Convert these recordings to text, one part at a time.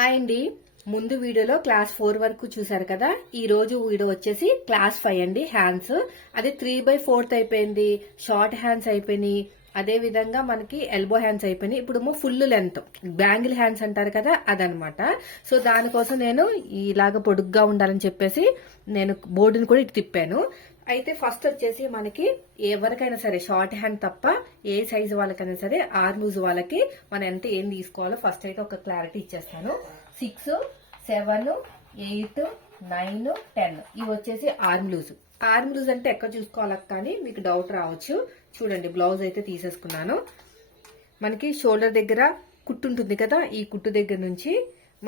Hi అండి. ముందు వీడియోలో క్లాస్ 4 వరకు చూసారు కదా. ఈ రోజు వీడియో వచ్చేసి క్లాస్ 5 అండి. హ్యాండ్స్ అదే 3/4 అయిపోయింది, షార్ట్ హ్యాండ్స్ అయిపోయినాయి, అదే విధంగా మనకి ఎల్బో హ్యాండ్స్ అయిపోయినాయి. ఇప్పుడు ఫుల్ లెంత్ బ్యాంగిల్ హ్యాండ్స్ అంటారు కదా, అదనమాట. సో దానికోసం నేను ఇలాగ పొడుగ్గా ఉండాలని చెప్పేసి నేను బోర్డుని కూడా ఇటు తిప్పాను. అయితే ఫస్ట్ వచ్చేసి మనకి ఎవరికైనా సరే షార్ట్ హ్యాండ్ తప్ప ఏ సైజు వాళ్ళకైనా సరే ఆర్మ్ లూజ్ వాళ్ళకి మనం ఎంత ఏం తీసుకోవాలో ఫస్ట్ అయితే ఒక క్లారిటీ ఇచ్చేస్తాను. 6, 7, 8, 9, 10 ఇవి వచ్చేసి ఆర్మ్ లూజ్. ఆర్మ్ లూజ్ అంటే ఎక్కడ చూసుకోవాలి కానీ మీకు డౌట్ రావచ్చు. చూడండి, బ్లౌజ్ అయితే తీసేసుకున్నాను. మనకి షోల్డర్ దగ్గర కుట్టు ఉంటుంది కదా, ఈ కుట్టు దగ్గర నుంచి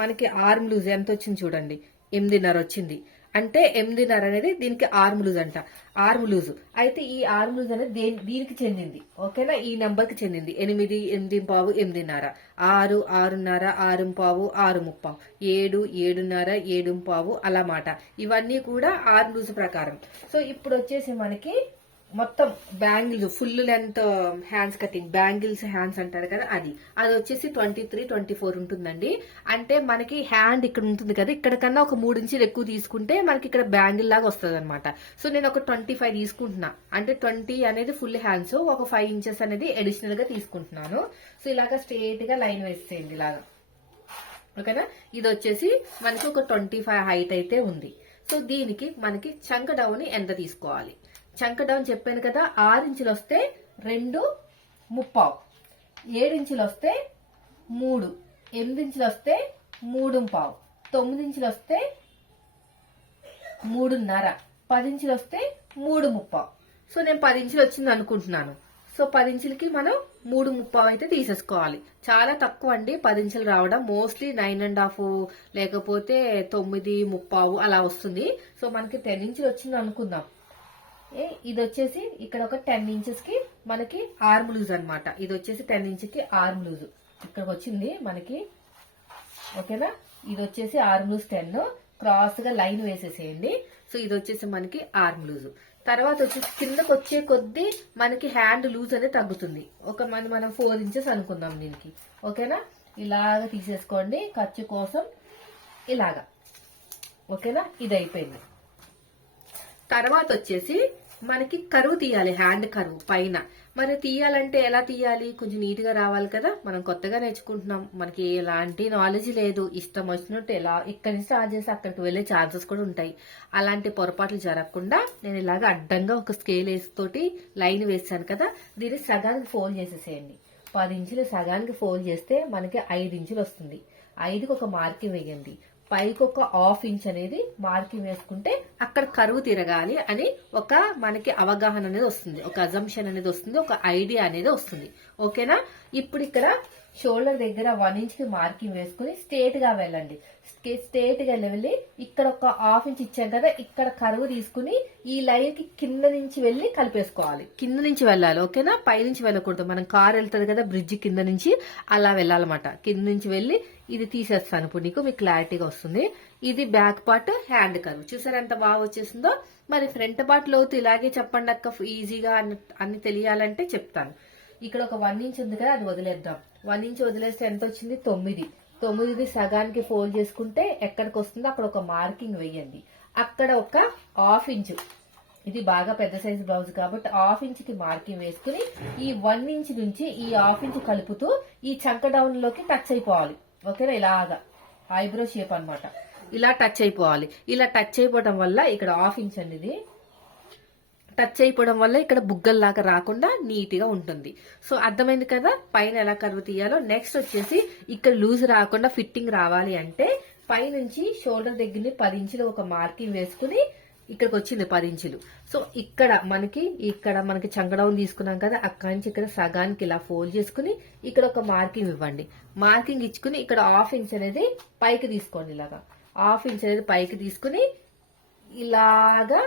మనకి ఆర్మ్ లూజ్ ఎంత వచ్చింది చూడండి, 8.5 వచ్చింది. అంటే 8.5 అనేది దీనికి ఆర్మ్ లూజ్ అంట. ఆర్మ్ లూజ్ అయితే ఈ ఆర్మ్ లూజ్ అనేది దీనికి చెందింది, ఓకేనా? ఈ నెంబర్ కి చెందింది. 8, 8:15, 8.5, 6, 6:30, 6:15, 6:30, 7, 7:30, 7:15 అలా మాట. ఇవన్నీ కూడా ఆర్మ్ లూజ్ ప్రకారం. సో ఇప్పుడు వచ్చేసి మనకి మొత్తం bangles full length hands cutting bangles hands అంటారు కదా, అది వచ్చేసి 23, 24 ఉంటుందండి. అంటే మనకి హ్యాండ్ ఇక్కడ ఉంటుంది కదా, ఇక్కడ కన్నా ఒక 3 ఇంచులు ఎక్కువ తీసుకుంటే మనకి ఇక్కడ బ్యాంగిల్ లాగా వస్తుంది అనమాట. సో నేను ఒక 25 తీసుకుంటున్నా. అంటే 20 అనేది ఫుల్ హ్యాండ్స్, ఒక 5 ఇంచెస్ అనేది అడిషనల్ గా తీసుకుంటున్నాను. సో ఇలాగా స్ట్రేట్ గా లైన్ వేసేయండి ఇలాగా, ఓకేనా? ఇది వచ్చేసి మనకి ఒక 25 హైట్ అయితే ఉంది. సో దీనికి మనకి చంక డౌన్ ఎంత తీసుకోవాలి? చంక డౌన్ చెప్పాను కదా, 6 ఇంచులు వస్తే 2:30, 7 ఇంచులు వస్తే 3, 8 ఇంచులు వస్తే 3:15, 9 ఇంచులు వస్తే 3:30, 10 ఇంచులు వస్తే 3:30. సో నేను 10 ఇంచులు వచ్చింది అనుకుంటున్నాను. సో 10 ఇంచులకి మనం 3:30 అయితే తీసేసుకోవాలి. చాలా తక్కువ అండి 10 ఇంచులు రావడం. మోస్ట్లీ 9.5 లేకపోతే 9:30 అలా వస్తుంది. సో మనకి 10 ఇంచులు వచ్చింది అనుకుందాం. ఇది వచ్చేసి ఇక్కడ ఒక 10 ఇంచెస్ కి మనకి ఆర్మ్ లూజ్ అనమాట. ఇది వచ్చేసి 10 ఇంచ్ కి ఆర్మ్ లూజ్ ఇక్కడికి వచ్చింది మనకి, ఓకేనా? ఇది వచ్చేసి ఆర్మ్ లూజ్ 10, క్రాస్ గా లైన్ వేసేసేయండి. సో ఇది వచ్చేసి మనకి ఆర్మ్ లూజ్. తర్వాత వచ్చేసి కిందకి వచ్చే కొద్దీ మనకి హ్యాండ్ లూజ్ అనేది తగ్గుతుంది. ఒక మనం 4 ఇంచెస్ అనుకుందాం దీనికి, ఓకేనా? ఇలాగా తీసేసుకోండి ఖర్చు కోసం, ఇలాగా, ఓకేనా? ఇది అయిపోయింది. తర్వాత వచ్చేసి మనకి కరువు తీయాలి, హ్యాండ్ కరువు పైన. మరి తీయాలంటే ఎలా తీయాలి? కొంచెం నీట్ గా రావాలి కదా. మనం కొత్తగా నేర్చుకుంటున్నాం, మనకి ఎలాంటి నాలెడ్జ్ లేదు. ఇష్టం వచ్చినట్టు ఎలా ఇక్కడి నుంచి స్టార్ట్ చేసి అక్కడికి వెళ్లే ఛాన్సెస్ కూడా ఉంటాయి. అలాంటి పొరపాట్లు జరగకుండా నేను ఇలాగ అడ్డంగా ఒక స్కేల్ వేసి తోటి లైన్ వేసాను కదా, దీన్ని సగానికి ఫోల్డ్ చేసేసేయండి. 10 ఇంచులు సగానికి ఫోల్డ్ చేస్తే మనకి 5 ఇంచులు వస్తుంది. 5కి ఒక మార్కింగ్ వేయండి. పైకి ఒక 1/2 ఇంచ్ అనేది మార్కింగ్ వేసుకుంటే అక్కడ కరువు తిరగాలి అని ఒక మనకి అవగాహన అనేది వస్తుంది, ఒక అజంప్షన్ అనేది వస్తుంది, ఒక ఐడియా అనేది వస్తుంది, ఓకేనా? ఇప్పుడు ఇక్కడ షోల్డర్ దగ్గర 1 ఇంచ్ కి మార్కింగ్ వేసుకుని స్ట్రేట్ గా వెళ్ళండి. స్ట్రేట్ గా వెళ్ళి ఇక్కడ ఒక 1/2 ఇంచ్ ఇచ్చాం కదా, ఇక్కడ కరువు తీసుకుని ఈ లైన్ కి కింద నుంచి వెళ్ళి కలిపేసుకోవాలి. కింద నుంచి వెళ్ళాలి, ఓకేనా? పై నుంచి వెళ్ళకూడదు. మనం కార్ వెళ్తుంది కదా బ్రిడ్జ్ కింద నుంచి, అలా వెళ్ళాలన్నమాట. కింద నుంచి వెళ్ళి ఇది తీసేస్తాను. ఇప్పుడు మీకు క్లారిటీగా వస్తుంది. ఇది బ్యాక్ పార్ట్ హ్యాండ్ కర్వ్. చూసారు ఎంత బాగా వచ్చేసిందో. మరి ఫ్రంట్ పార్ట్ లోతు ఇలాగే చెప్పండి అక్క, ఈజీగా అన్ని తెలియాలంటే చెప్తాను. ఇక్కడ ఒక 1 ఇంచ్ ఉంది కదా, అది వదిలేద్దాం. 1 ఇంచ్ వదిలేస్తే ఎంత వచ్చింది? 9. 9ది సగానికి ఫోల్డ్ చేసుకుంటే ఎక్కడికి వస్తుందో అక్కడ ఒక మార్కింగ్ వేయండి. అక్కడ ఒక 1/2 ఇంచ్, ఇది బాగా పెద్ద సైజు బ్లౌజ్ కాబట్టి 1/2 ఇంచ్ కి మార్కింగ్ వేసుకుని ఈ 1 ఇంచ్ నుంచి ఈ 1/2 ఇంచ్ కలుపుతూ ఈ చంక డౌన్ లోకి టచ్ అయిపోవాలి, ఓకేనా? ఇలాగా ఐబ్రో షేప్ అన్నమాట. ఇలా టచ్ అయిపోవాలి. ఇలా టచ్ అయిపోవడం వల్ల ఇక్కడ 1/2 ఇంచ్ అనేది టచ్ అయిపోవడం వల్ల ఇక్కడ బుగ్గల్లాగా రాకుండా నీట్ గా ఉంటుంది. సో అర్థమైంది కదా పైన ఎలా కర్వ్ తీయాలో. నెక్స్ట్ వచ్చేసి ఇక్కడ లూజ్ రాకుండా ఫిట్టింగ్ రావాలి అంటే పైనుంచి షోల్డర్ దగ్గర 10 ఇంచులు ఒక మార్కింగ్ వేసుకుని ఇక్కడికి వచ్చింది 10 ఇంచులు. సో ఇక్కడ మనకి చంకడౌన్ తీసుకున్నాం కదా, అక్కడి నుంచి ఇక్కడ సగానికి ఇలా ఫోల్డ్ చేసుకుని ఇక్కడ ఒక మార్కింగ్ ఇవ్వండి. మార్కింగ్ ఇచ్చుకుని ఇక్కడ 1/2 ఇంచ్ అనేది పైకి తీసుకోండి. ఇలాగా 1/2 ఇంచ్ అనేది పైకి తీసుకుని ఇలాగా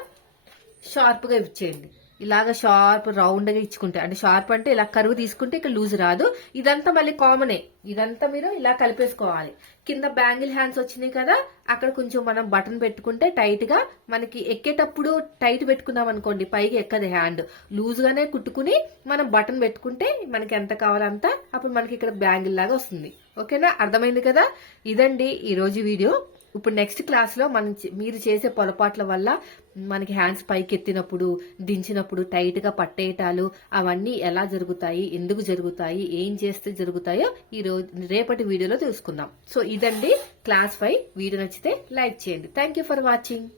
షార్ప్ గా ఇచ్చేయండి. ఇలాగ షార్ప్ రౌండ్ గా ఇచ్చుకుంటే, అంటే షార్ప్ అంటే ఇలా కరువు తీసుకుంటే ఇక్కడ లూజ్ రాదు. ఇదంతా మళ్ళీ కామనే, ఇదంతా మీరు ఇలా కలిపేసుకోవాలి. కింద బ్యాంగిల్ హ్యాండ్స్ వచ్చినాయి కదా, అక్కడ కొంచెం మనం బటన్ పెట్టుకుంటే టైట్ గా, మనకి ఎక్కేటప్పుడు టైట్ పెట్టుకున్నాం అనుకోండి పైకి ఎక్కదు హ్యాండ్, లూజ్ గానే కుట్టుకుని మనం బటన్ పెట్టుకుంటే మనకి ఎంత కావాలంత, అప్పుడు మనకి ఇక్కడ బ్యాంగిల్ లాగా వస్తుంది. ఓకేనా, అర్థమైంది కదా. ఇదండి ఈ రోజు వీడియో. ఇప్పుడు నెక్స్ట్ క్లాస్ లో మీరు చేసే పొరపాట్ల వల్ల మనకి హ్యాండ్స్ పైకి ఎత్తినప్పుడు దించినప్పుడు టైట్ గా పట్టేయటాలు అవన్నీ ఎలా జరుగుతాయి, ఎందుకు జరుగుతాయి, ఏం చేస్తే జరుగుతాయో ఈ రోజు రేపటి వీడియోలో తెలుసుకుందాం. సో ఇదండి క్లాస్ 5. వీడియో నచ్చితే లైక్ చేయండి. Thank for watching.